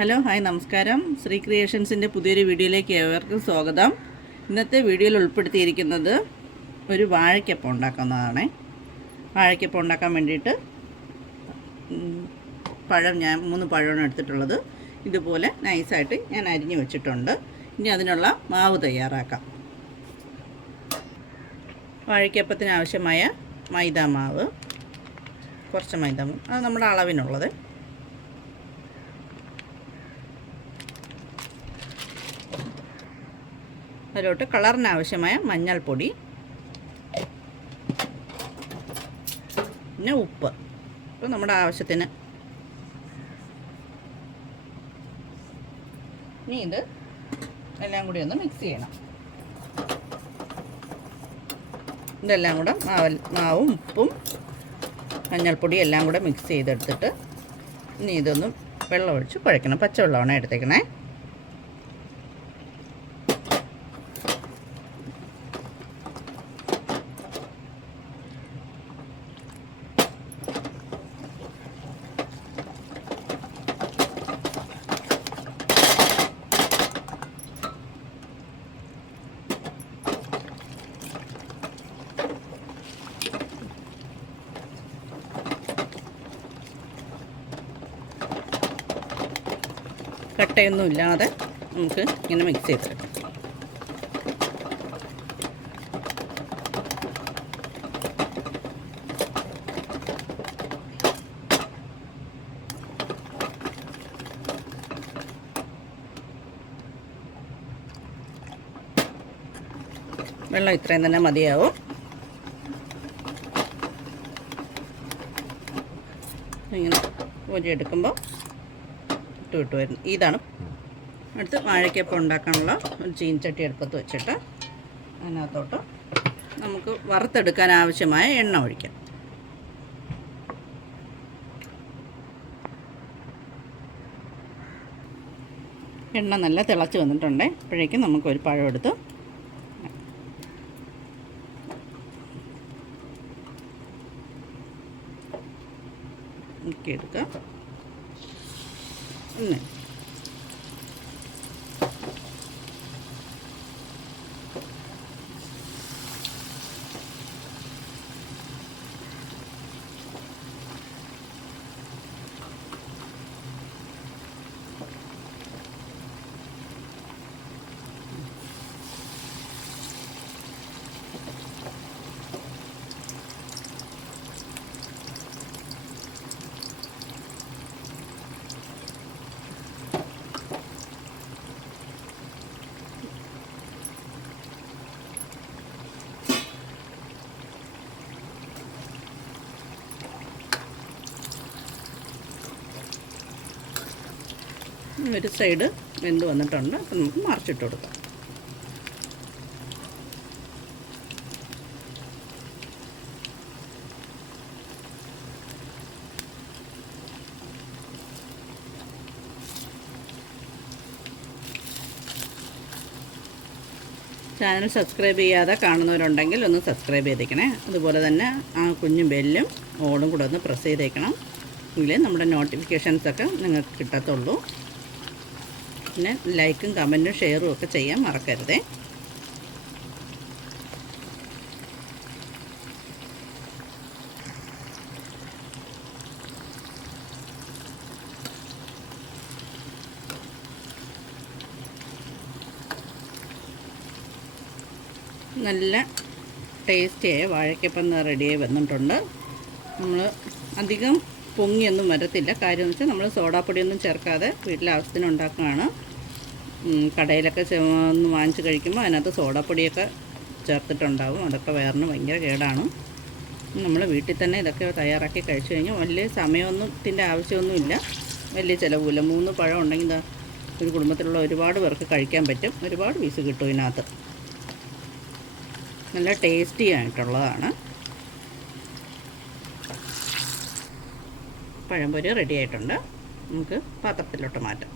Hello hi നമസ്കാരം. ശ്രീ ക്രിയേഷൻസിൻ്റെ പുതിയൊരു വീഡിയോയിലേക്ക് ഏവർക്കും സ്വാഗതം. ഇന്നത്തെ വീഡിയോയിൽ ഉൾപ്പെടുത്തിയിരിക്കുന്നത് ഒരു വാഴയ്ക്കപ്പം ഉണ്ടാക്കുന്നതാണ്. വാഴയ്ക്കപ്പം ഉണ്ടാക്കാൻ വേണ്ടിയിട്ട് ഞാൻ 3 പഴമാണ് എടുത്തിട്ടുള്ളത്. ഇതുപോലെ നൈസായിട്ട് ഞാൻ അരിഞ്ഞു വെച്ചിട്ടുണ്ട്. ഇനി അതിനുള്ള മാവ് തയ്യാറാക്കാം. വാഴയ്ക്കപ്പത്തിന് ആവശ്യമായ മൈദാമാവ്, കുറച്ച് മൈദാമാവ്, അത് നമ്മുടെ അളവിനുള്ളത്. അതിലോട്ട് കളറിന് ആവശ്യമായ മഞ്ഞൾപ്പൊടി, പിന്നെ ഉപ്പ്. ഇപ്പോൾ നമ്മുടെ ആവശ്യത്തിന്. ഇനി ഇത് എല്ലാം കൂടി ഒന്ന് മിക്സ് ചെയ്യണം. ഇതെല്ലാം കൂടെ മാവും ഉപ്പും മഞ്ഞൾപ്പൊടിയും എല്ലാം കൂടെ മിക്സ് ചെയ്തെടുത്തിട്ട് ഇനി ഇതൊന്ന് വെള്ളം ഒഴിച്ച് കുഴയ്ക്കണം. പച്ചവെള്ളമാണ് എടുത്തേക്കണേ. കട്ടയൊന്നും ഇല്ലാതെ നമുക്ക് ഇങ്ങനെ മിക്സ് ചെയ്തെടുക്കാം. വെള്ളം ഇത്രയും തന്നെ മതിയാവും. ഇങ്ങനെ ഊരിയെടുക്കുമ്പോൾ ഇട്ട് വരുന്നു. ഇതാണ്. അടുത്ത് വാഴയ്ക്കപ്പം ഉണ്ടാക്കാനുള്ള ഒരു ചീനച്ചട്ടി അടുപ്പത്ത് വെച്ചിട്ട് അതിനകത്തോട്ട് നമുക്ക് വറുത്തെടുക്കാൻ ആവശ്യമായ എണ്ണ ഒഴിക്കാം. എണ്ണ നല്ല തിളച്ച് വന്നിട്ടുണ്ട്. അപ്പോഴേക്കും നമുക്കൊരു പഴം എടുത്ത് എടുക്കാം. പിന്നെ ഒരു സൈഡ് വെന്ത് വന്നിട്ടുണ്ട്. അപ്പം നമുക്ക് മറിച്ചിട്ട് കൊടുക്കാം. ചാനൽ സബ്സ്ക്രൈബ് ചെയ്യാതെ കാണുന്നവരുണ്ടെങ്കിൽ ഒന്ന് സബ്സ്ക്രൈബ് ചെയ്തേക്കണേ. അതുപോലെ തന്നെ ആ കുഞ്ഞു ബെല്ലും ഓളും കൂടെ ഒന്ന് പ്രസ് ചെയ്തേക്കണം. എങ്കിലേ നമ്മുടെ നോട്ടിഫിക്കേഷൻസൊക്കെ നിങ്ങൾക്ക് കിട്ടത്തുള്ളൂ. പിന്നെ ലൈക്കും കമൻറ്റും ഷെയറും ഒക്കെ ചെയ്യാൻ മറക്കരുതേ. നല്ല ടേസ്റ്റിയായ വാഴയ്ക്കപ്പം റെഡിയായി വന്നിട്ടുണ്ട്. നമ്മൾ അധികം പൊങ്ങിയൊന്നും വരത്തില്ല. കാര്യം എന്ന് വെച്ചാൽ നമ്മൾ സോഡാപ്പൊടിയൊന്നും ചേർക്കാതെ വീട്ടിലെ ആവശ്യത്തിന് ഉണ്ടാക്കുകയാണ്. കടയിലൊക്കെ ഒന്ന് വാങ്ങിച്ച് കഴിക്കുമ്പോൾ അതിനകത്ത് സോഡാപ്പൊടിയൊക്കെ ചേർത്തിട്ടുണ്ടാകും. അതൊക്കെ വയറിന് ഭയങ്കര കേടാണ്. നമ്മൾ വീട്ടിൽ തന്നെ ഇതൊക്കെ തയ്യാറാക്കി കഴിച്ചു കഴിഞ്ഞാൽ വലിയ സമയമൊന്നുത്തിൻ്റെ ആവശ്യമൊന്നുമില്ല, വലിയ ചിലവുമില്ല. 3 പഴം ഉണ്ടെങ്കിൽ ഒരു കുടുംബത്തിലുള്ള ഒരുപാട് പേർക്ക് കഴിക്കാൻ പറ്റും. ഒരുപാട് പീസ് കിട്ടും ഇതിനകത്ത്. നല്ല ടേസ്റ്റി ആയിട്ടുള്ളതാണ്. പഴംപൊരി റെഡി ആയിട്ടുണ്ട്. നമുക്ക് പാത്രത്തിലോട്ട് മാറ്റാം.